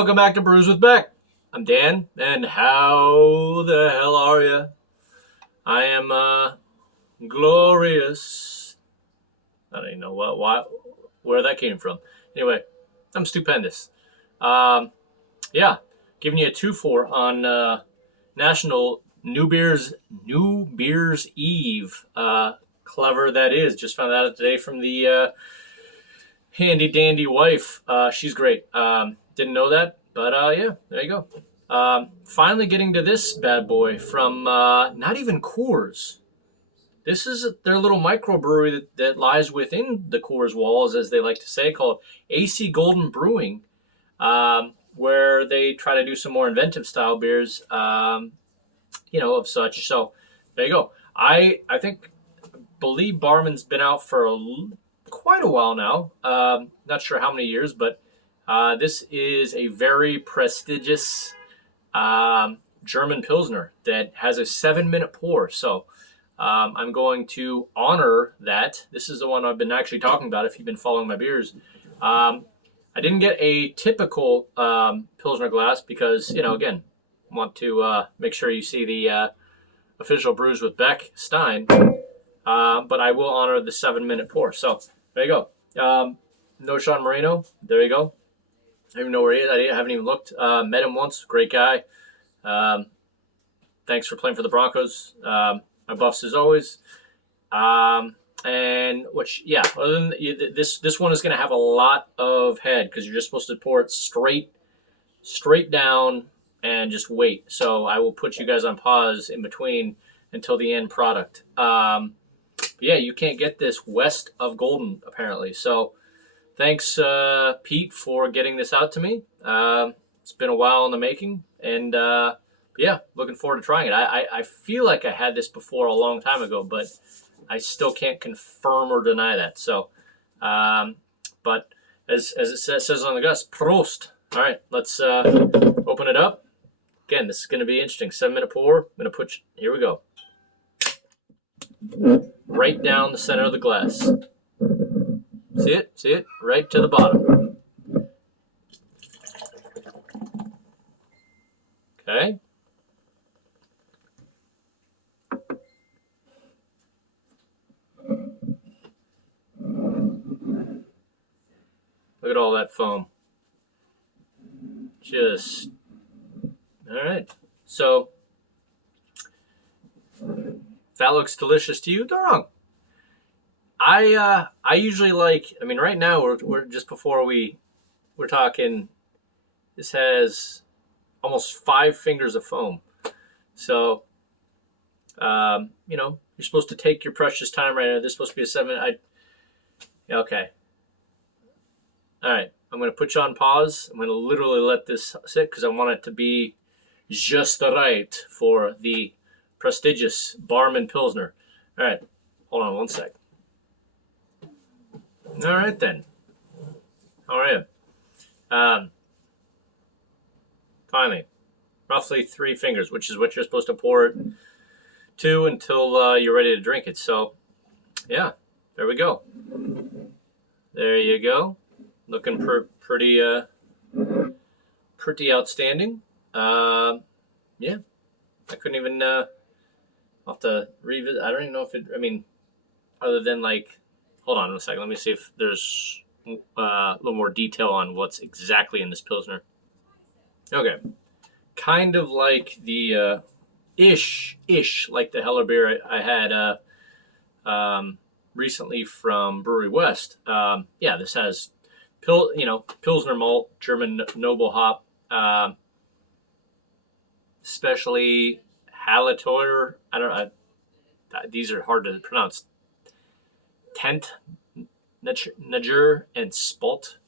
welcome back to Brews with Beck. I'm Dan, and how the hell are you? I am glorious. I don't even know where that came from. Anyway, I'm stupendous. Yeah, giving you a 2-4 on National New Beers Eve. Clever that is. Just found that out today from the handy dandy wife. She's great. Didn't know that, but yeah, there you go. Finally getting to this bad boy from not even Coors. This is their little microbrewery that lies within the Coors walls, as they like to say, called AC Golden Brewing, where they try to do some more inventive style beers, of such. So there you go. I believe Barmen's been out for quite a while now. Not sure how many years, but this is a very prestigious German Pilsner that has a 7-minute pour. So I'm going to honor that. This is the one I've been actually talking about if you've been following my beers. I didn't get a typical Pilsner glass because, again, want to make sure you see the official Brews with Beck Stein. But I will honor the 7-minute pour. So there you go. No Sean Marino. There you go. I don't even know where he is. I haven't even looked. Met him once. Great guy. Thanks for playing for the Broncos. My buffs as always. Other than this one is going to have a lot of head because you're just supposed to pour it straight down and just wait. So I will put you guys on pause in between until the end product. Yeah, you can't get this west of Golden apparently. So thanks, Pete, for getting this out to me. It's been a while in the making, and yeah, looking forward to trying it. I feel like I had this before a long time ago, but I still can't confirm or deny that. So, but as it says on the glass, Prost. All right, let's open it up. Again, this is going to be interesting. 7-minute pour. I'm going to put, here we go. Right down the center of the glass. See it? See it? Right to the bottom. Okay. Look at all that foam. Just, all right. So, if that looks delicious to you, they're wrong. I usually like, right now we're just before we're talking, this has almost 5 fingers of foam. So, you're supposed to take your precious time right now. This is supposed to be a 7. Okay. All right. I'm going to put you on pause. I'm going to literally let this sit because I want it to be just right for the prestigious Barmen Pilsner. All right. Hold on one sec. All right, then. How are you? Finally, roughly 3 fingers, which is what you're supposed to pour it to until you're ready to drink it. So, yeah, there we go. There you go. Looking pretty outstanding. Yeah, I couldn't even. I'll have to revisit. I don't even know if it. Other than hold on a second. Let me see if there's a little more detail on what's exactly in this Pilsner. Okay, kind of like the ish like the Heller beer I had recently from Brewery West. Yeah, this has Pilsner malt, German noble hop, especially Hallertauer. I don't know. These are hard to pronounce. Tent, Nager, and Spalt,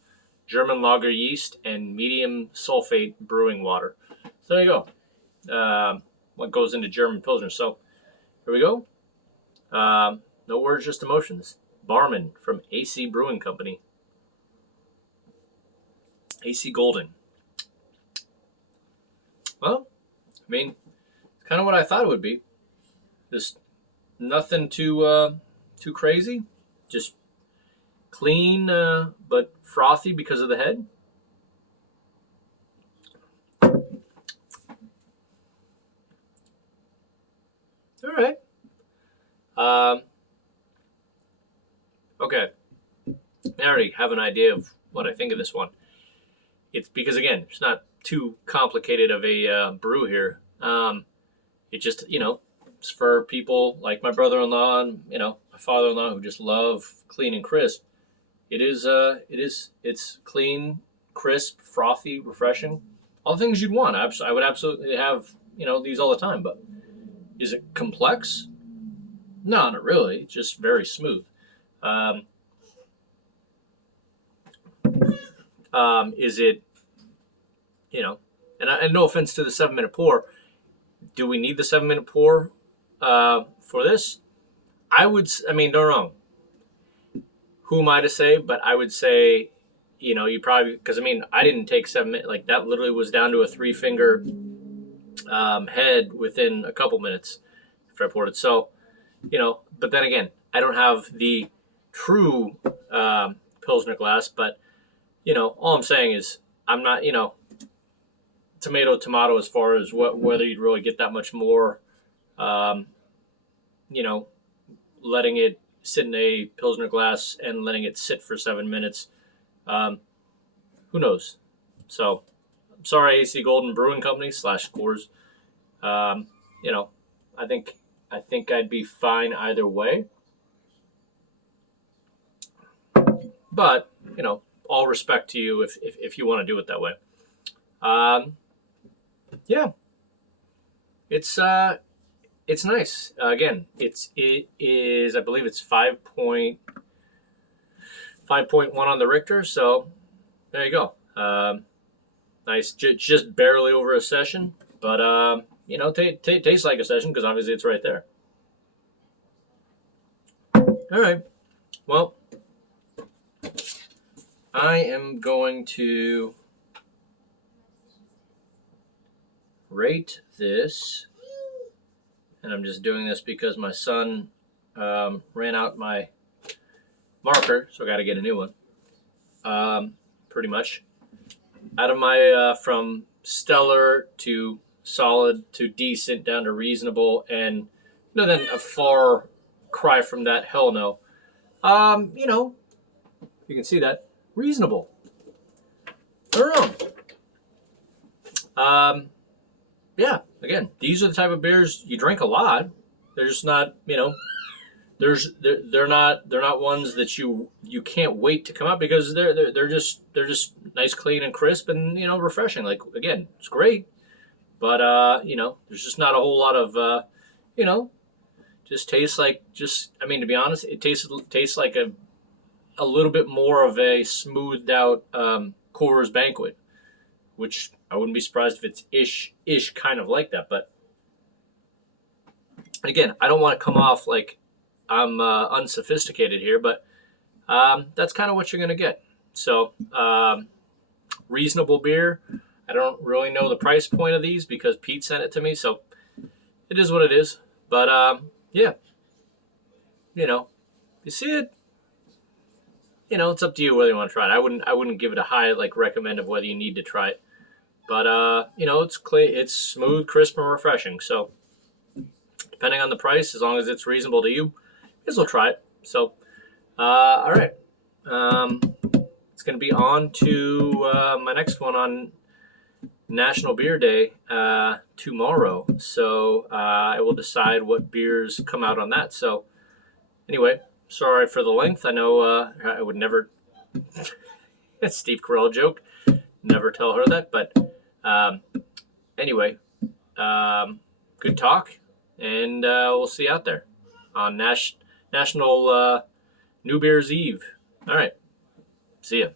German lager yeast, and medium sulfate brewing water. So there you go. What goes into German Pilsner. So here we go. No words, just emotions. Barmen from AC Brewing Company. AC Golden. Well, it's kind of what I thought it would be. Just nothing too crazy. Just clean, but frothy because of the head. All right. Um, okay. I already have an idea of what I think of this one. It's because, again, it's not too complicated of a brew here. It just, it's for people like my brother-in-law and, my father-in-law who just love clean and crisp. It's clean, crisp, frothy, refreshing. All the things you'd want. I would absolutely have, these all the time. But is it complex? No, not really. Just very smooth. Is it, and no offense to the 7-minute pour, do we need the 7-minute pour for this? Don't wrong. Who am I to say? But I would say, you probably, because I didn't take 7 minutes. Like that literally was down to a 3-finger head within a couple minutes after I poured it. So, but then again, I don't have the true Pilsner glass, but, all I'm saying is I'm not, tomato as far as whether you'd really get that much more, letting it sit in a Pilsner glass and letting it sit for 7 minutes. Who knows? So, I'm sorry, AC Golden Brewing Company / Coors. I think I'd be fine either way. But, all respect to you if you want to do it that way. Yeah. It's nice. Again, it is, I believe it's 5.1 on the Richter, so there you go. Nice, just barely over a session, but tastes like a session because obviously it's right there. All right. Well, I am going to rate this, and I'm just doing this because my son ran out my marker, so I got to get a new one. Pretty much out of my from stellar to solid to decent down to reasonable, and then a far cry from that, hell no. You can see that reasonable. I don't know. Yeah, again, these are the type of beers you drink a lot. They're just not, they're not ones that you can't wait to come out because they're just nice, clean, and crisp, and refreshing. Like, again, it's great, but there's just not a whole lot of just tastes like, to be honest, it tastes like a little bit more of a smoothed out Coors Banquet, which I wouldn't be surprised if it's ish kind of like that. But again, I don't want to come off like I'm unsophisticated here, but that's kind of what you're going to get. So reasonable beer. I don't really know the price point of these because Pete sent it to me, so it is what it is. But yeah, you see it. It's up to you whether you want to try it. I wouldn't give it a high recommend of whether you need to try it. But it's clean, it's smooth, crisp, and refreshing. So depending on the price, as long as it's reasonable to you, guess we'll try it. So all right, it's going to be on to my next one on National Beer Day tomorrow. So I will decide what beers come out on that. So anyway, sorry for the length. I know I would never, Steve Carell joke, never tell her that. But anyway, good talk, and we'll see you out there on National New Beer's Eve. All right, see ya.